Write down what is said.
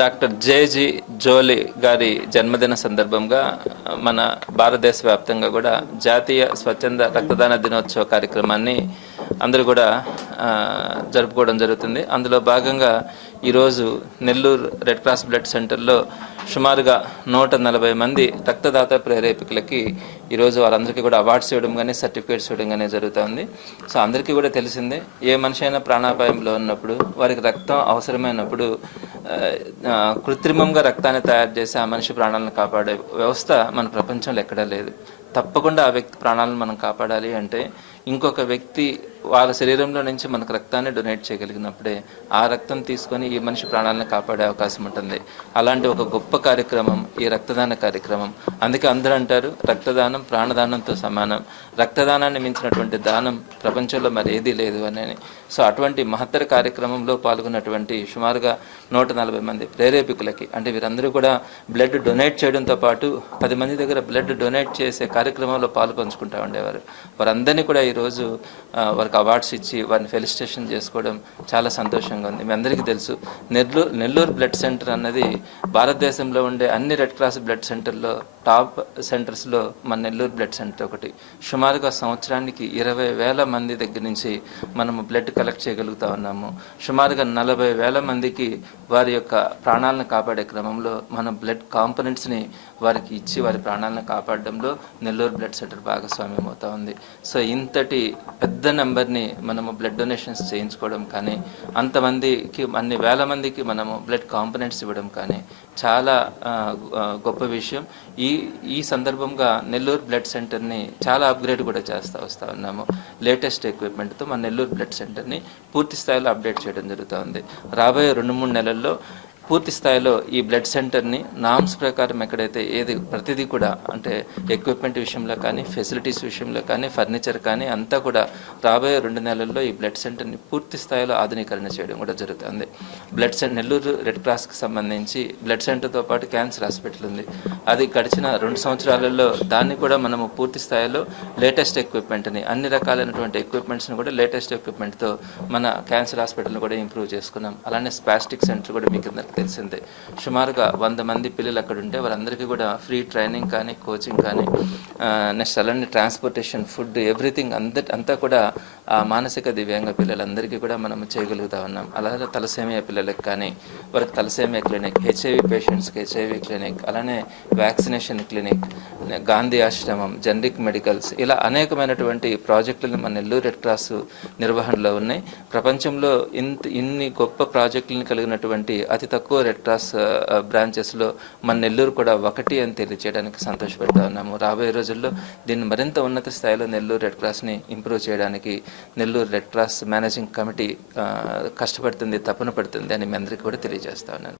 Doctor JG జోలి గారి జన్మదిన సందర్భంగా మన భారతదేశ వ్యాప్తంగా కూడా జాతీయ స్వచ్ఛంద రక్తదాన దినోత్సవ కార్యక్రమాన్ని అందరూ కూడా జరుపుకోవడం జరుగుతుంది. అందులో భాగంగా ఈరోజు నెల్లూరు రెడ్ క్రాస్ బ్లడ్ సెంటర్లో సుమారుగా 140 మంది రక్తదాత ప్రేరేపికులకి ఈరోజు వాళ్ళందరికీ కూడా అవార్డ్స్ ఇవ్వడం కానీ సర్టిఫికేట్స్ ఇవ్వడం కానీ జరుగుతుంది. సో అందరికీ కూడా తెలిసిందే, ఏ మనిషి అయినా ప్రాణాపాయంలో ఉన్నప్పుడు వారికి రక్తం అవసరమైనప్పుడు కృత్రిమంగా రక్తాన్ని తయారు చేసి ఆ మనిషి ప్రాణాలను కాపాడే వ్యవస్థ మన ప్రపంచంలో ఎక్కడా లేదు. తప్పకుండా ఆ వ్యక్తి ప్రాణాలను మనం కాపాడాలి అంటే ఇంకొక వ్యక్తి వాళ్ళ శరీరంలో నుంచి మనకు రక్తాన్ని డొనేట్ చేయగలిగినప్పుడే ఆ రక్తం తీసుకొని ఈ మనిషి ప్రాణాలను కాపాడే అవకాశం ఉంటుంది. అలాంటి ఒక గొప్ప కార్యక్రమం ఈ రక్తదాన కార్యక్రమం. అందుకే అందరూ అంటారు, రక్తదానం ప్రాణదానంతో సమానం, రక్తదానాన్ని మించినటువంటి దానం ప్రపంచంలో మరి ఏదీ లేదు అని. సో అటువంటి మహత్తర కార్యక్రమంలో పాల్గొన్నటువంటి సుమారుగా 140 మంది ప్రేరేపికులకి, అంటే వీరందరూ కూడా బ్లడ్ డొనేట్ చేయడంతో పాటు 10 మంది దగ్గర బ్లడ్ డొనేట్ చేసే కార్యక్రమంలో పాలు పంచుకుంటూ ఉండేవారు. వారందరినీ కూడా ఈరోజు వారికి అవార్డ్స్ ఇచ్చి వారిని ఫెలిసిటేషన్ చేసుకోవడం చాలా సంతోషంగా ఉంది. మీ అందరికీ తెలుసు, నెల్లూరు బ్లడ్ సెంటర్ అన్నది భారతదేశంలో ఉండే అన్ని రెడ్ క్రాస్ బ్లడ్ సెంటర్లో టాప్ సెంటర్స్లో మన నెల్లూరు బ్లడ్ సెంటర్ ఒకటి. సుమారుగా సంవత్సరానికి 20,000 మంది దగ్గర నుంచి మనము బ్లడ్ కలెక్ట్ చేయగలుగుతా ఉన్నాము. సుమారుగా 40,000 మందికి వారి యొక్క ప్రాణాలను కాపాడే క్రమంలో మన బ్లడ్ కాంపోనెంట్స్ని వారికి ఇచ్చి వారి ప్రాణాలను కాపాడడంలో నెల్లూరు బ్లడ్ సెంటర్ భాగస్వామ్యం అవుతా ఉంది. సో ఇంతటి పెద్ద నెంబర్ని మనము బ్లడ్ డొనేషన్స్ చేయించుకోవడం కానీ, అంతమందికి అన్ని వేల మందికి మనము బ్లడ్ కాంపోనెంట్స్ ఇవ్వడం కానీ చాలా గొప్ప విషయం. ఈ సందర్భంగా నెల్లూరు బ్లడ్ సెంటర్ని చాలా అప్గ్రేడ్ కూడా వస్తూ ఉన్నాము. లేటెస్ట్ ఎక్విప్మెంట్తో మన నెల్లూరు బ్లడ్ సెంటర్ని పూర్తి స్థాయిలో అప్డేట్ చేయడం జరుగుతూ ఉంది. రాబోయే 2-3 నెలల్లో పూర్తి స్థాయిలో ఈ బ్లడ్ సెంటర్ని నామ్స్ ప్రకారం ఎక్కడైతే ప్రతిదీ కూడా, అంటే ఎక్విప్మెంట్ విషయంలో కానీ, ఫెసిలిటీస్ విషయంలో కానీ, ఫర్నిచర్ కానీ అంతా కూడా రాబోయే 2 నెలల్లో ఈ బ్లడ్ సెంటర్ని పూర్తి స్థాయిలో ఆధునీకరణ చేయడం కూడా జరుగుతుంది. బ్లడ్ సెంటర్ నెల్లూరు రెడ్ క్రాస్కి సంబంధించి బ్లడ్ సెంటర్తో పాటు క్యాన్సర్ హాస్పిటల్ ఉంది. అది గడిచిన 2 సంవత్సరాలలో దాన్ని కూడా మనము పూర్తి స్థాయిలో లేటెస్ట్ ఎక్విప్మెంట్ని, అన్ని రకాలైనటువంటి ఎక్విప్మెంట్స్ని కూడా లేటెస్ట్ ఎక్విప్మెంట్తో మన క్యాన్సర్ హాస్పిటల్ని కూడా ఇంప్రూవ్ చేసుకున్నాం. అలానే స్పాస్టిక్ సెంటర్ కూడా మీకు తెలిసిందే. సుమారుగా 100 మంది పిల్లలు అక్కడ ఉంటే వారందరికీ కూడా ఫ్రీ ట్రైనింగ్ కానీ, కోచింగ్ కానీ, నెక్స్ట్ అలానే ట్రాన్స్పోర్టేషన్, ఫుడ్, ఎవ్రీథింగ్ అంతా కూడా ఆ మానసిక దివ్యాంగ పిల్లలందరికీ కూడా మనం చేయగలుగుతా ఉన్నాం. అలాగే తలసేమియా పిల్లలకు కానీ వారికి తలసేమియా క్లినిక్, హెచ్ఐవి పేషెంట్స్కి హెచ్ఐవి క్లినిక్, అలానే వ్యాక్సినేషన్ క్లినిక్, గాంధీ ఆశ్రమం, జనరిక్ మెడికల్స్, ఇలా అనేకమైనటువంటి ప్రాజెక్టులను మన నెల్లూరు రెడ్ క్రాస్ నిర్వహణలో ఉన్నాయి. ప్రపంచంలో ఇన్ని గొప్ప ప్రాజెక్టులను కలిగినటువంటి అతి తక్కువ రెడ్ క్రాస్ బ్రాంచెస్లో మన నెల్లూరు కూడా ఒకటి అని తెలియజేయడానికి సంతోషపడుతూ ఉన్నాము. రాబోయే రోజుల్లో దీన్ని మరింత ఉన్నత స్థాయిలో నెల్లూరు రెడ్ క్రాస్ని ఇంప్రూవ్ చేయడానికి Nellore red cross managing committee కష్టపడుతుంది, తపన పడుతుంది అని మీ అందరికీ కూడా తెలియజేస్తా ఉన్నాను.